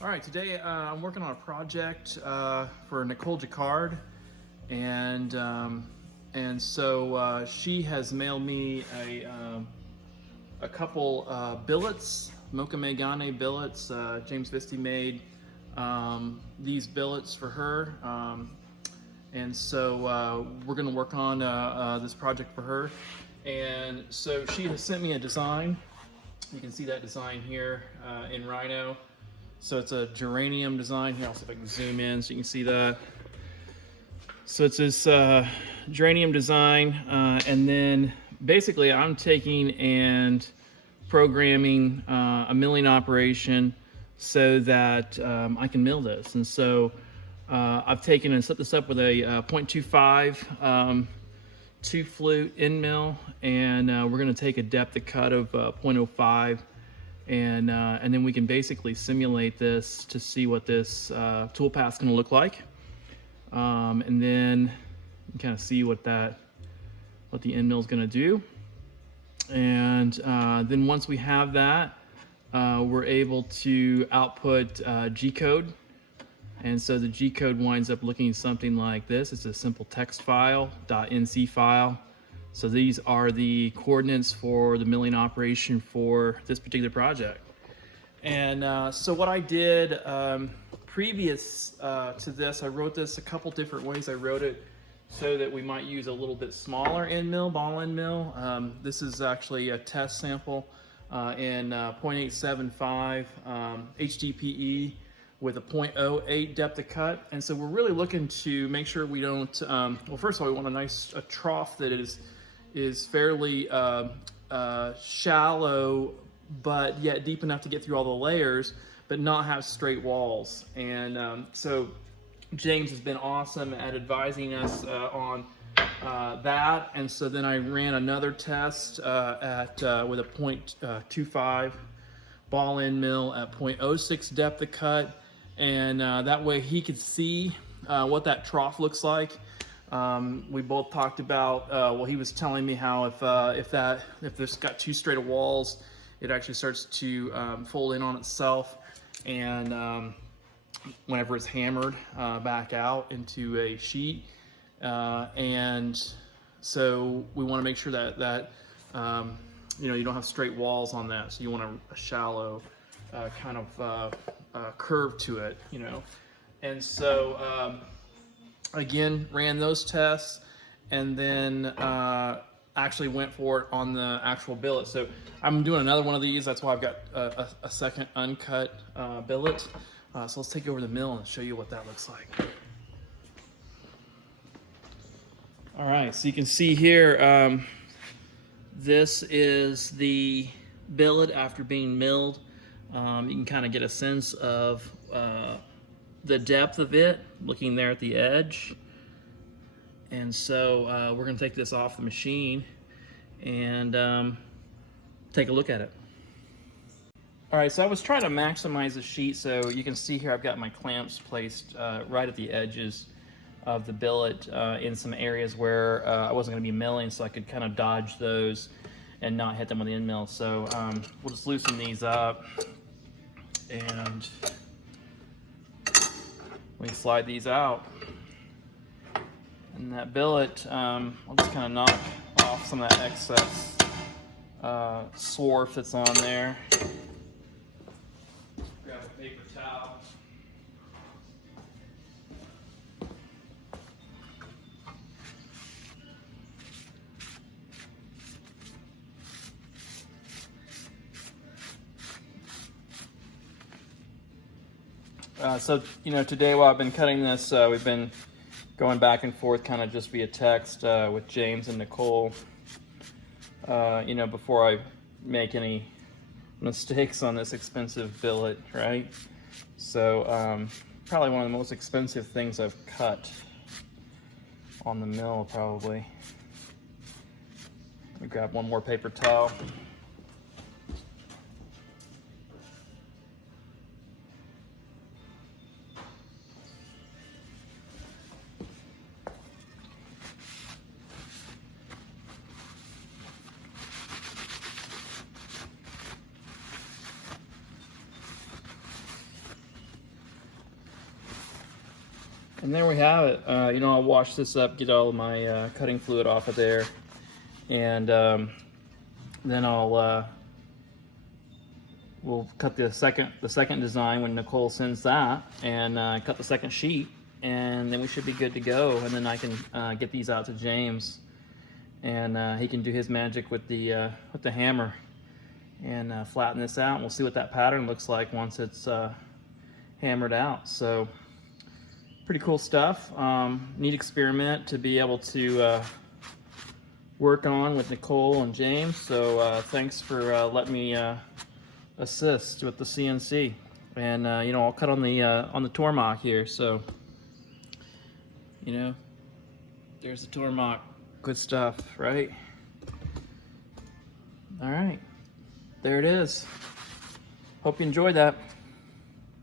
All right, today I'm working on a project for Nicole Jacquard, and so she has mailed me a couple billets, Mokume Gane billets. James Visti made these billets for her, and so we're going to work on this project for her. And so she has sent me a design. You can see that design here in Rhino. So it's a geranium design here. I'll see if I can zoom in so you can see that. So it's this geranium design, and then basically I'm taking and programming a milling operation so that I can mill this. And so I've taken and set this up with a 0.25 two flute end mill, and we're going to take a depth of cut of 0.05. And then we can basically simulate this to see what this toolpath is going to look like, and then kind of see what the end mill is going to do. And then once we have that, we're able to output G code, and so the G code winds up looking something like this. It's a simple text file, .nc file. So these are the coordinates for the milling operation for this particular project. And so what I did previous to this, I wrote this a couple different ways. I wrote it so that we might use a little bit smaller end mill, ball end mill. This is actually a test sample in 0.875 HDPE with a 0.08 depth of cut. And so we're really looking to make sure we don't, well, first of all, we want a trough that is fairly shallow, but yet deep enough to get through all the layers, but not have straight walls. And so James has been awesome at advising us on that. And so then I ran another test with a 0.25 ball end mill at 0.06 depth of cut. And that way he could see what that trough looks like. We both talked about, well, he was telling me how if this got too straight of walls, it actually starts to fold in on itself, and whenever it's hammered back out into a sheet. And so we want to make sure that you don't have straight walls on that. So you want a shallow kind of curve to it, And so again, ran those tests, and then actually went for it on the actual billet. So I'm doing another one of these. That's why I've got a second uncut billet. So let's take you over the mill and show you what that looks like. All right, so you can see here, this is the billet after being milled. You can kind of get a sense of the depth of it, looking there at the edge. And so we're going to take this off the machine and take a look at it. All right, so I was trying to maximize the sheet, so you can see here I've got my clamps placed right at the edges of the billet in some areas where I wasn't going to be milling, so I could kind of dodge those and not hit them with the end mill. So we'll just loosen these up, and we slide these out. And that billet, I'll just kind of knock off some of that excess swarf that's on there. Grab a paper towel. So today while I've been cutting this, we've been going back and forth kind of just via text with James and Nicole, before I make any mistakes on this expensive billet, right? So probably one of the most expensive things I've cut on the mill, probably. Let me grab one more paper towel. And there we have it. You know, I'll wash this up, get all of my cutting fluid off of there, and then we'll cut the second design when Nicole sends that, and cut the second sheet, and then we should be good to go. And then I can get these out to James, and he can do his magic with the hammer and flatten this out. And we'll see what that pattern looks like once it's hammered out. So pretty cool stuff. Neat experiment to be able to work on with Nicole and James. So thanks for letting me assist with the CNC. And you know, I'll cut on the Tormach here. So you know, there's the Tormach. Good stuff, right? All right, there it is. Hope you enjoyed that.